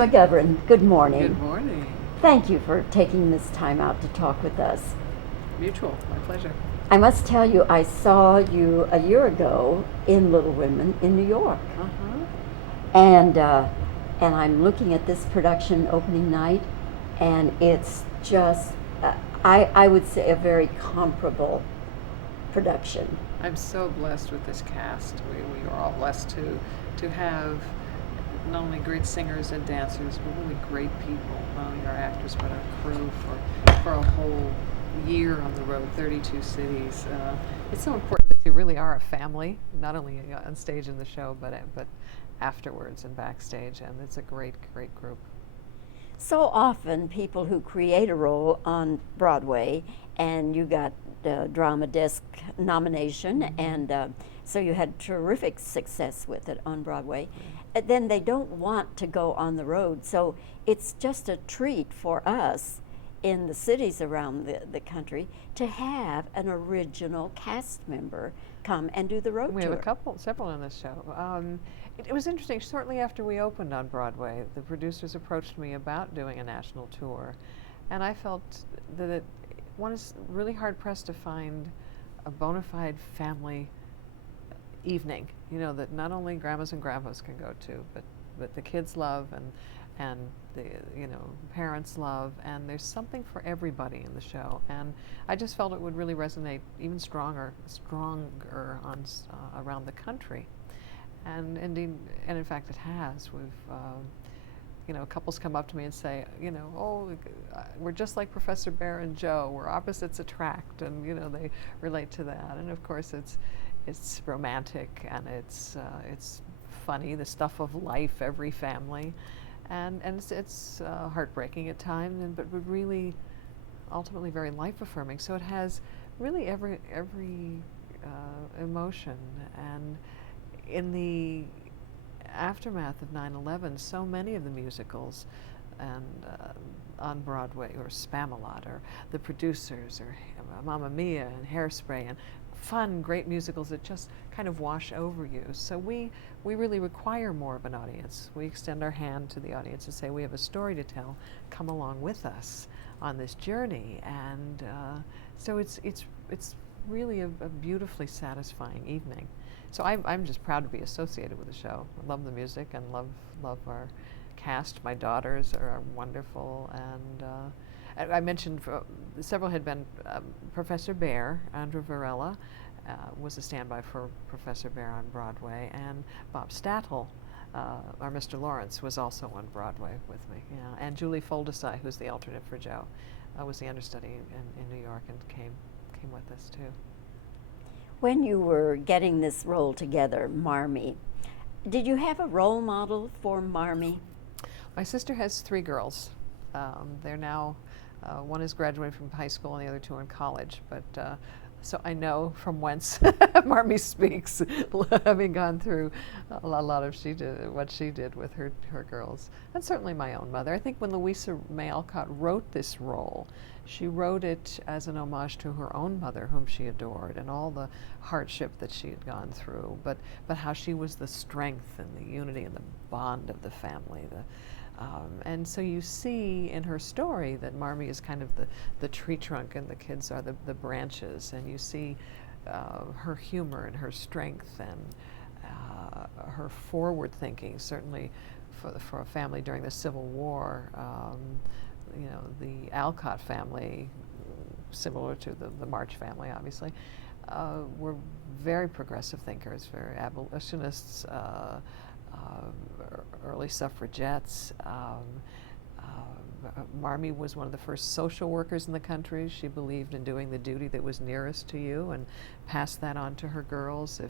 McGovern, good morning. Good morning. Thank you for taking this time out to talk with us. Mutual. My pleasure. I must tell you, I saw you a year ago in Little Women in New York. Uh-huh. And I'm looking at this production opening night, and it's just, I would say, a very comparable production. I'm so blessed with this cast. We are all blessed to have not only great singers and dancers, but really great people, not only our actors, but our crew for a whole year on the road, 32 cities. It's so important that you really are a family, not only on stage in the show, but afterwards and backstage, and it's a great group. So often, people who create a role on Broadway, and you got Drama Desk nomination, and so you had terrific success with it on Broadway. And then they don't want to go on the road, so it's just a treat for us in the cities around the country to have an original cast member come and do the road We tour. have several in this show. It was interesting. Shortly after we opened on Broadway, the producers approached me about doing a national tour, and I felt that one is really hard pressed to find a bona fide family evening. You know, that not only grandmas and grandpas can go to, but the kids love and the parents love, and there's something for everybody in the show. And I just felt it would really resonate even stronger on around the country. And indeed, and in fact, it has. We've couples come up to me and say, we're just like Professor Bear and Joe. We're opposites attract, and they relate to that. And of course, it's romantic, and it's funny, the stuff of life, every family, and it's heartbreaking at times, but really, ultimately, very life affirming. So it has really every emotion. And in the aftermath of 9/11, so many of the musicals and on Broadway, or Spamalot, or The Producers, or Mamma Mia, and Hairspray, and fun, great musicals that just kind of wash over you. So we really require more of an audience. We extend our hand to the audience and say, we have a story to tell. Come along with us on this journey. And so it's really a beautifully satisfying evening. So I'm just proud to be associated with the show. I love the music and love our cast. My daughters are wonderful, and I mentioned several had been Professor Bear. Andrew Varela was a standby for Professor Bear on Broadway, and Bob Stattle, our Mr. Lawrence, was also on Broadway with me. Yeah. And Julie Foldesai, who's the alternate for Joe, was the understudy in New York and came with us too. When you were getting this role together, Marmie, did you have a role model for Marmie? My sister has 3 girls. They're now, one is graduating from high school and the other 2 are in college. But so I know from whence Marmie speaks, having gone through a lot of what she did with her girls. And certainly my own mother. I think when Louisa May Alcott wrote this role, she wrote it as an homage to her own mother, whom she adored, and all the hardship that she had gone through, but how she was the strength and the unity and the bond of the family. And so you see in her story that Marmie is kind of the tree trunk and the kids are the branches, and you see her humor and her strength and her forward thinking, certainly for a family during the Civil War. The Alcott family, similar to the March family, obviously, were very progressive thinkers, very abolitionists, early suffragettes. Marmie was one of the first social workers in the country. She believed in doing the duty that was nearest to you and passed that on to her girls.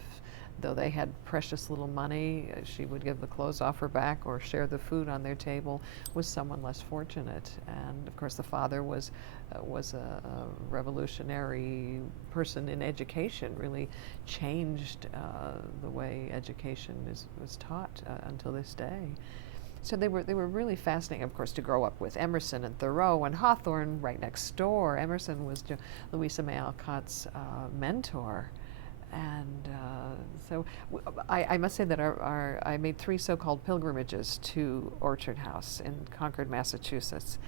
Though they had precious little money, she would give the clothes off her back or share the food on their table with someone less fortunate. And of course the father was a revolutionary person in education, really changed the way education was taught until this day. So they were really fascinating, of course, to grow up with Emerson and Thoreau and Hawthorne right next door. Emerson was Louisa May Alcott's mentor. And so I must say that I made 3 so-called pilgrimages to Orchard House in Concord, Massachusetts,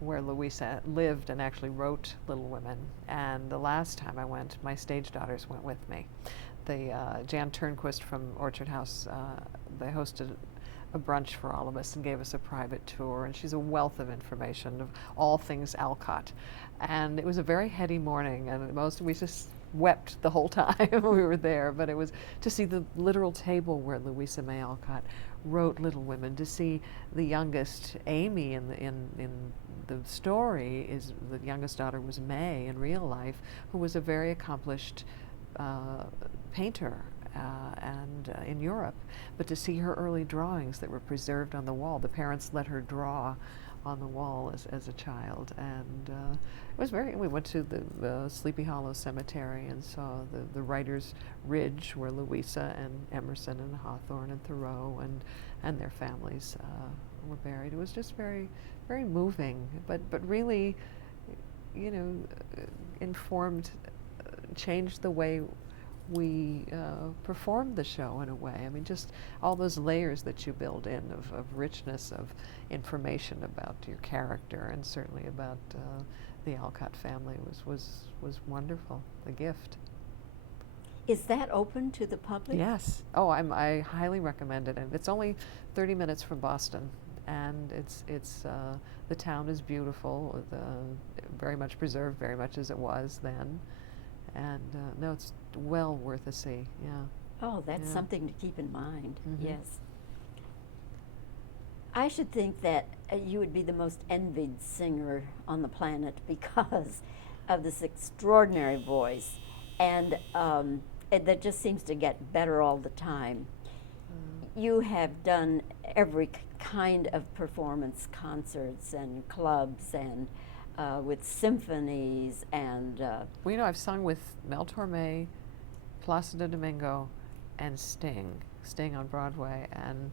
where Louisa lived and actually wrote Little Women. And the last time I went, my stage daughters went with me. Jan Turnquist from Orchard House, they hosted a brunch for all of us and gave us a private tour, and she's a wealth of information of all things Alcott. And it was a very heady morning, and we just wept the whole time we were there, but it was to see the literal table where Louisa May Alcott wrote Little Women, to see the youngest, Amy, in the story, is the youngest daughter was May in real life, who was a very accomplished painter in Europe, but to see her early drawings that were preserved on the wall. The parents let her draw on the wall as a child, and it was we went to the Sleepy Hollow Cemetery and saw the Writer's Ridge, where Louisa and Emerson and Hawthorne and Thoreau and their families were buried. It was just very, very moving, but really, informed, changed the way we performed the show in a way. I mean, just all those layers that you build in of richness of information about your character, and certainly about the Alcott family was wonderful, a gift. Is that open to the public? Yes. Oh, I highly recommend it, and it's only 30 minutes from Boston, and it's the town is beautiful, very much preserved, very much as it was then. And no, it's well worth a see. Yeah. Oh, that's something to keep in mind. Mm-hmm. Yes. I should think that you would be the most envied singer on the planet because of this extraordinary voice, and that just seems to get better all the time. You have done every kind of performance, concerts and clubs, and with symphonies and... well, I've sung with Mel Torme, Placido Domingo, and Sting on Broadway, and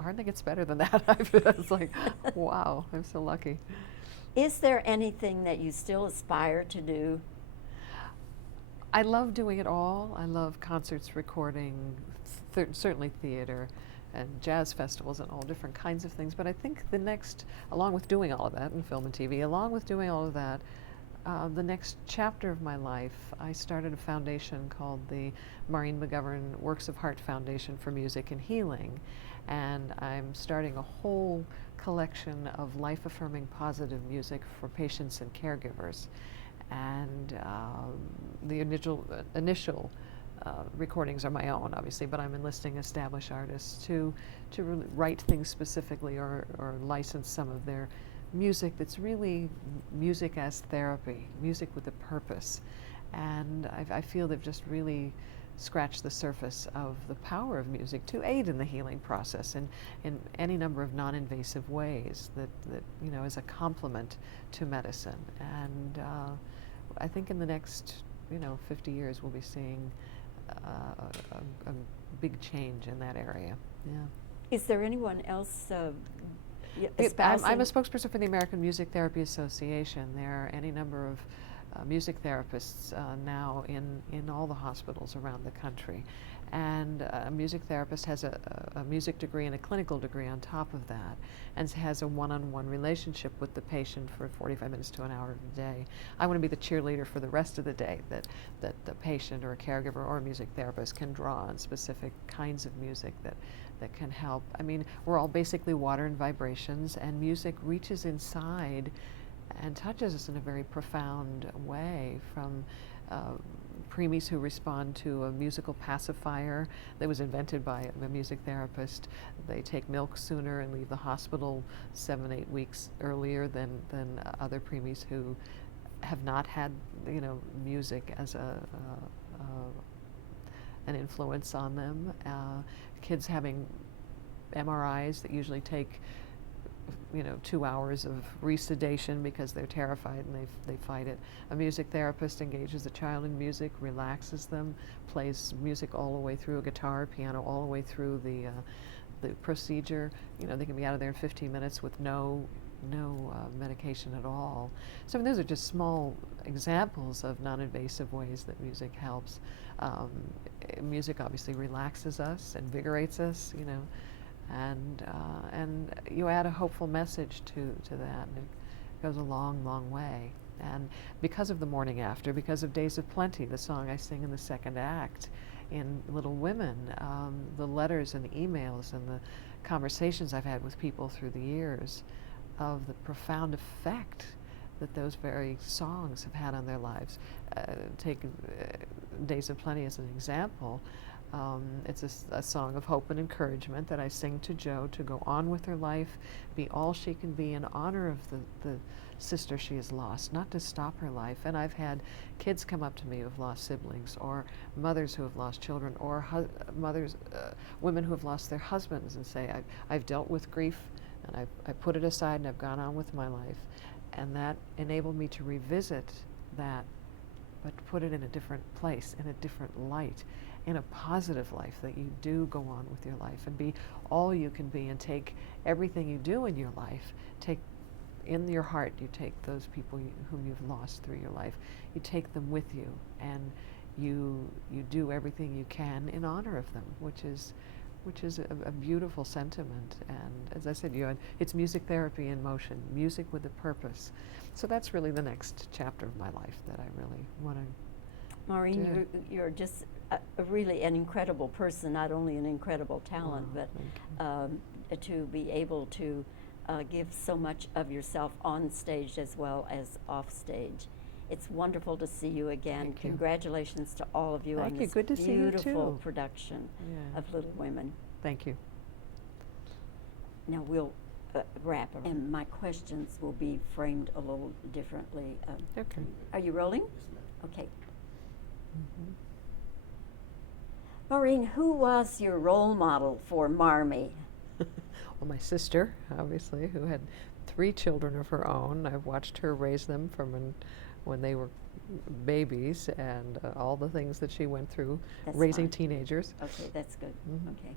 hardly gets better than that. It's like, wow, I'm so lucky. Is there anything that you still aspire to do? I love doing it all. I love concerts, recording, certainly theater, and jazz festivals and all different kinds of things. But I think the next, along with doing all of that, and film and TV, along with doing all of that, the next chapter of my life, I started a foundation called the Maureen McGovern Works of Heart Foundation for Music and Healing. And I'm starting a whole collection of life-affirming positive music for patients and caregivers. And the initial recordings are my own, obviously, but I'm enlisting established artists to really write things specifically, or license some of their music that's really music as therapy, music with a purpose. And I feel they've just really scratched the surface of the power of music to aid in the healing process in any number of non-invasive ways that is a complement to medicine. And I think in the next 50 years we'll be seeing a big change in that area. Yeah. Is there anyone else I'm a spokesperson for the American Music Therapy Association. There are any number of music therapists now in all the hospitals around the country. And a music therapist has a music degree and a clinical degree on top of that, and has a one-on-one relationship with the patient for 45 minutes to an hour a day. I want to be the cheerleader for the rest of the day, that the patient or a caregiver or a music therapist can draw on specific kinds of music that can help. I mean, we're all basically water and vibrations, and music reaches inside and touches us in a very profound way, from preemies who respond to a musical pacifier that was invented by a music therapist. They take milk sooner and leave the hospital 7-8 weeks earlier than other preemies who have not had music as an influence on them. Kids having MRIs that usually take 2 hours of resedation because they're terrified and they fight it. A music therapist engages the child in music, relaxes them, plays music all the way through, a guitar, piano, all the way through the procedure. They can be out of there in 15 minutes with no no medication at all. So I mean, those are just small examples of non-invasive ways that music helps. Music obviously relaxes us, invigorates us, you know, and you add a hopeful message to that, and it goes a long, long way. And because of the morning after, because of Days of Plenty, the song I sing in the second act, in Little Women, the letters and the emails and the conversations I've had with people through the years of the profound effect that those very songs have had on their lives. Take Days of Plenty as an example. It's a song of hope and encouragement that I sing to Jo to go on with her life, be all she can be in honor of the sister she has lost, not to stop her life. And I've had kids come up to me who have lost siblings, or mothers who have lost children, or women who have lost their husbands, and say, I've dealt with grief, and I put it aside, and I've gone on with my life. And that enabled me to revisit that, but put it in a different place, in a different light, in a positive life, that you do go on with your life and be all you can be, and take everything you do in your life, take in your heart, you take those people whom you've lost through your life, you take them with you, and you do everything you can in honor of them, which is a beautiful sentiment. And as I said, it's music therapy in motion, music with a purpose. So that's really the next chapter of my life that I really want to Maureen, you're just really an incredible person, not only an incredible talent, but to be able to give so much of yourself on stage as well as off stage. It's wonderful to see you again. Thank you. Congratulations to all of you on this Good to see you beautiful too. production Yeah. of Little Women. Thank you. Now we'll wrap up, and my questions will be framed a little differently. Okay. Are you rolling? Yes, ma'am. Okay. Maureen, who was your role model for Marmie? Well, my sister, obviously, who had 3 children of her own. I've watched her raise them from when they were babies, and all the things that she went through That's raising fine. teenagers. Okay, that's good. Mhm. Okay.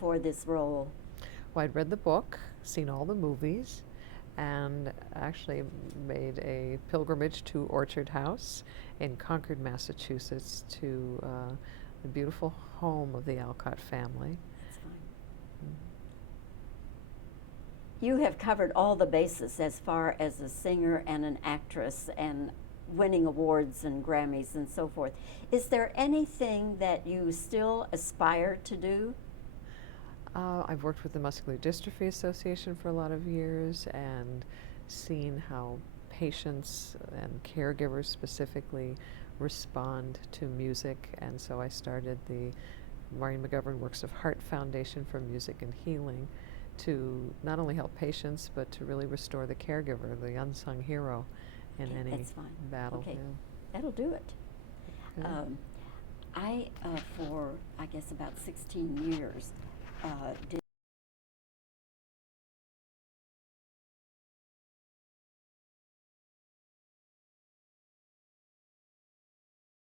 For this role, Well, I'd read the book, seen all the movies, and actually made a pilgrimage to Orchard House in Concord, Massachusetts, to the beautiful home of the Alcott family. that's fine. You have covered all the bases as far as a singer and an actress, and winning awards and Grammys and so forth. Is there anything that you still aspire to do? I've worked with the Muscular Dystrophy Association for a lot of years, and seen how patients and caregivers specifically respond to music, and so I started the Maureen McGovern Works of Heart Foundation for Music and Healing, to not only help patients, but to really restore the caregiver, the unsung hero in Okay, any that's fine. battle. Okay. Yeah. That'll do it. Okay. I, for I guess about 16 years, did